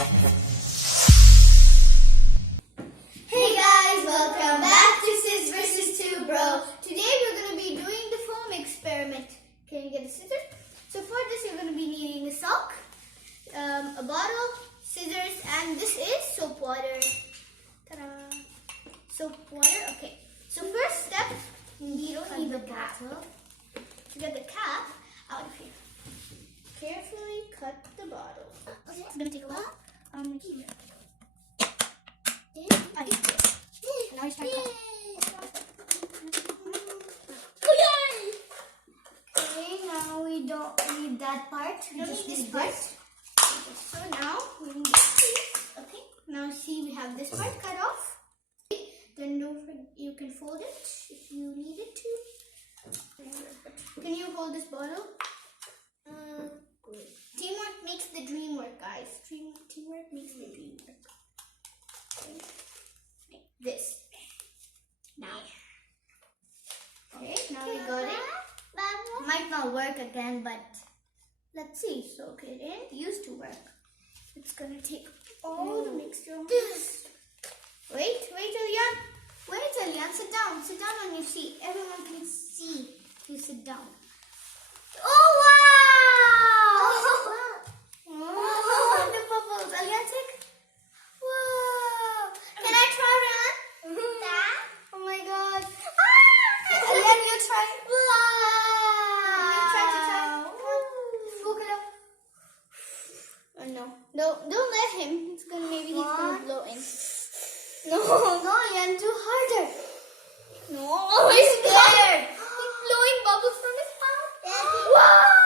Hey guys, welcome back to Sis vs 2 Bro. Today we're going to be doing the foam experiment. Can you get the scissors? So for this you're going to be needing a sock, a bottle, scissors, and this is soap water. Ta-da! Soap water, okay. So first step, you don't need the bottle. To get the cap out of here. Carefully cut the bottle. Okay, it's going to take a while. Here. Now you start cutting. Okay, now we don't need that part. We don't need this part. So now we need this. Okay, now see we have this part cut off. Then don't forget, you can fold it if you need it to. Can you hold this bottle? Teamwork makes the dream work, guys. Teamwork makes the dream work. Okay. Like this. Now. Okay, now we got it. Might not work again, but let's see. Soak it in. It used to work. It's gonna take all the mixture on this. Wait, Elian. Wait, Elian. Sit down. Sit down on your seat. Everyone can see you sit down. Oh, wow! Oh, the bubbles. Elian, take. Whoa! Can I try, Rian? Oh my god. Ah! Elian, you try. Wow! You try to try. Come on. Smoke it up. Oh no. No, don't let him. It's gonna, maybe he's gonna blow in. No, Elian, do harder. No, he's scared. He's blowing bubbles from his mouth. Wow!